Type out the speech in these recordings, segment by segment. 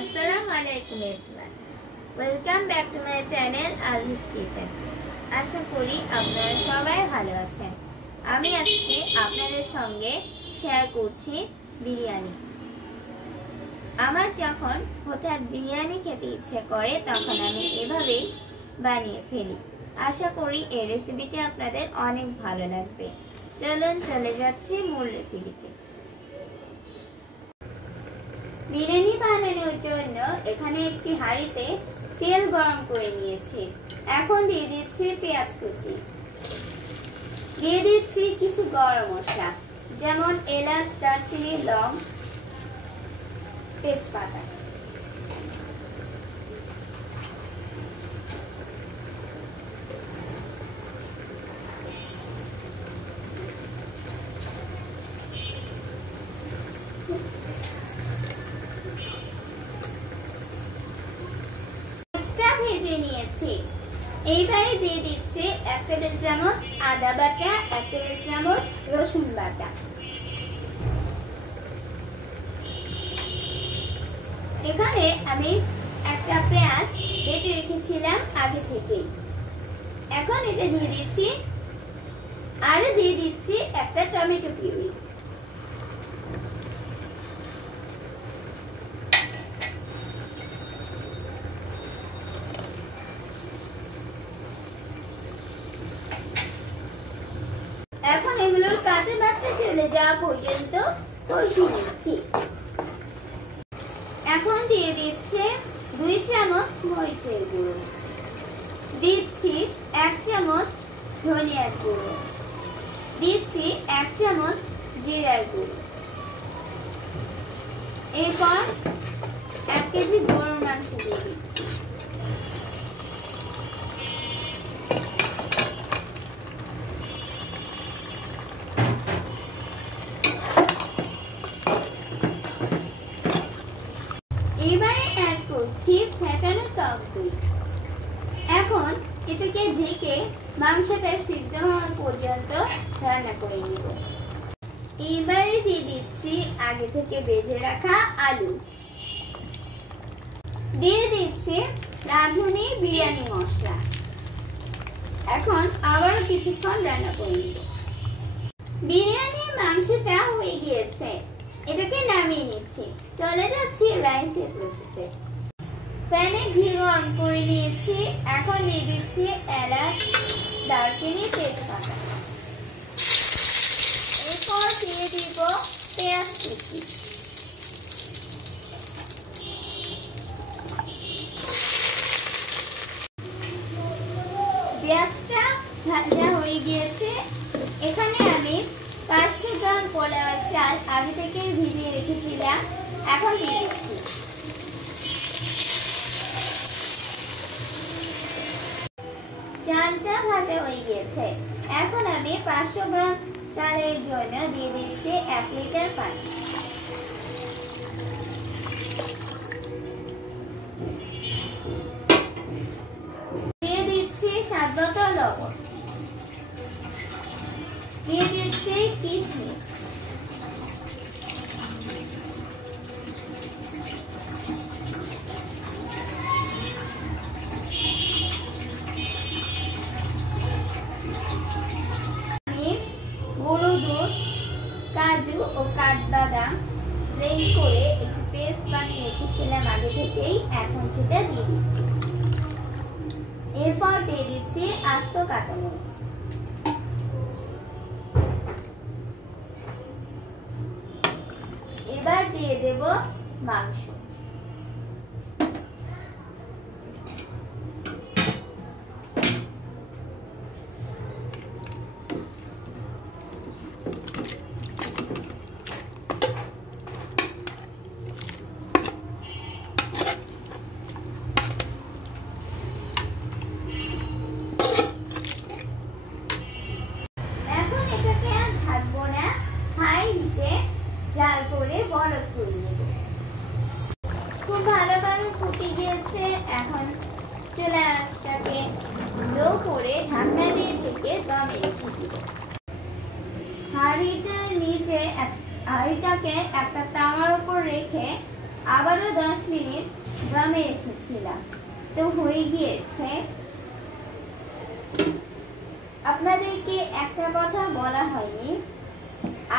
আসসালামুআলাইকুম everyone, welcome back to my channel Alvi's kitchen. আশা করি আপনারা সবাই ভালো আছেন। আমি আজকে আপনাদের সঙ্গে শেয়ার করছি বিরিয়ানি। আমার যখন হঠাৎ বিরিয়ানি খেতে ইচ্ছে করে তখন আমি এভাবেই বানিয়ে ফেলি। আশা করি এই রেসিপিটি আপনাদের অনেক ভালো লাগবে। চলুন চলে যাচ্ছি মূল রেসিপিতে। বিরিয়ানি বানানোর জন্য এখানে একটি হাঁড়িতে তেল গরম করে নিয়েছি। এখন দিয়ে দিচ্ছি পেঁয়াজ কুচি, দিয়ে দিচ্ছি কিছু গরম মশলা যেমন এলাচ, দারচিনি, লং, তেজপাতা। ভেজে নিয়েছি। এইবারে দিয়ে দিচ্ছি 1 টেবিল চামচ আদা বাটা, 1 টেবিল চামচ রসুন বাটা। এখানে আমি একটা পেঁয়াজ কেটে রেখেছিলাম আগে থেকেই। এখন এটা দিয়ে দিচ্ছি আর দিয়ে দিচ্ছি একটা টমেটো পিউরি। এখন এগুলোর কাঁচা ভাবটা চলে যাওয়া পর্যন্ত কষিয়ে নিচ্ছি। এখন দিয়ে দিচ্ছি 2 চামচ মরিচের গুঁড়ো, দিচ্ছি 1 চামচ ধনিয়ার গুঁড়ো, দিচ্ছি 1 চামচ জিরার গুঁড়ো। এরপর 1 কেজি গরুর মাংস দিয়ে দিচ্ছি। এবারে অ্যাড করছি ফেটানো টক দই। এখন এটাকে ঢেকে মাংসটা সিদ্ধ হওয়া পর্যন্ত রান্না করে নিব। এবারে দিয়ে দিচ্ছি আগে থেকে ভেজে রাখা আলু, দিয়ে দিচ্ছি রাঁধুনি বিরিয়ানি মশলা। এখন আবারও কিছুক্ষণ রান্না করে নিব। বিরিয়ানির মাংসটা হয়ে গিয়েছে, এটাকে নামিয়ে নিচ্ছি। চলে যাচ্ছি রাইসের প্রসেসে। প্যানে ঘি গরম করে নিয়েছি। এখন দিয়ে দিচ্ছি এলাচ, দারচিনি, তেজপাতা। এরপর দিয়ে দিব পেঁয়াজ কুচি। পেঁয়াজটা ভাজা হয়ে গিয়েছে। এখানে আমি 500 গ্রাম পোলাওর চাল আগে থেকে ভিজিয়ে রেখেছিলাম, এখন দিয়ে দিচ্ছি। চালটা ভাজা হয়ে গিয়েছে। এখন আমি 500 গ্রাম চালের জন্য দিয়ে দিচ্ছি 1 লিটার পানি। দিয়ে দিচ্ছি স্বাদমতো লবণ, দিয়ে দিচ্ছি কিশমিশ, গুঁড়ো দুধ, কাজু ও কাঠবাদাম ব্লেন্ড করে একটু পেস্ট বানিয়ে রেখেছিলাম আগে থেকেই, এখন সেটা দিয়ে দিচ্ছি। এরপর দিয়ে দিচ্ছি আস্ত কাঁচামরিচ। এবার দিয়ে দেব মাংস। জাল করে বরফ করে নেব। খুব ভালোভাবে ফুটে গিয়েছে। এখন চুলার আঁচটাকে লো করে ঢাকনা দিয়ে ঢেকে দমে রেখে দিব। হাঁড়িটার নিচে হাঁড়িটাকে একটা তাওয়ার উপর রেখে আবারও 10 মিনিট দমে রেখেছিলাম। তো হয়ে গিয়েছে। আপনাদেরকে একটা কথা বলা হয়নি,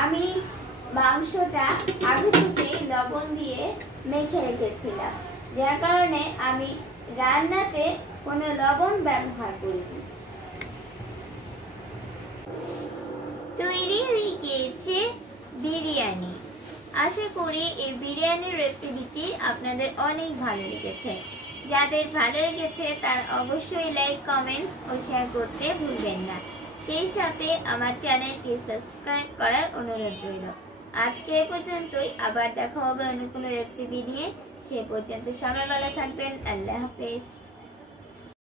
আমি মাংসটা আগে থেকে লবণ দিয়ে মেখে রেখেছিলাম, যার কারণে আমি রান্নাতে কোনো লবণ ব্যবহার করিনি। তৈরি হয়ে গিয়েছে বিরিয়ানি। আশা করি এই বিরিয়ানির রেসিপিটি আপনাদের অনেক ভালো লেগেছে। যাদের ভালো লেগেছে তারা অবশ্যই লাইক, কমেন্ট ও শেয়ার করতে ভুলবেন না। সেই সাথে আমার চ্যানেলটি সাবস্ক্রাইব করার অনুরোধ রইল। আজকে এ পর্যন্তই, আবার দেখা হবে অন্য কোনো রেসিপি নিয়ে। সে পর্যন্ত সবাই ভালো থাকবেন। আল্লাহ হাফেজ।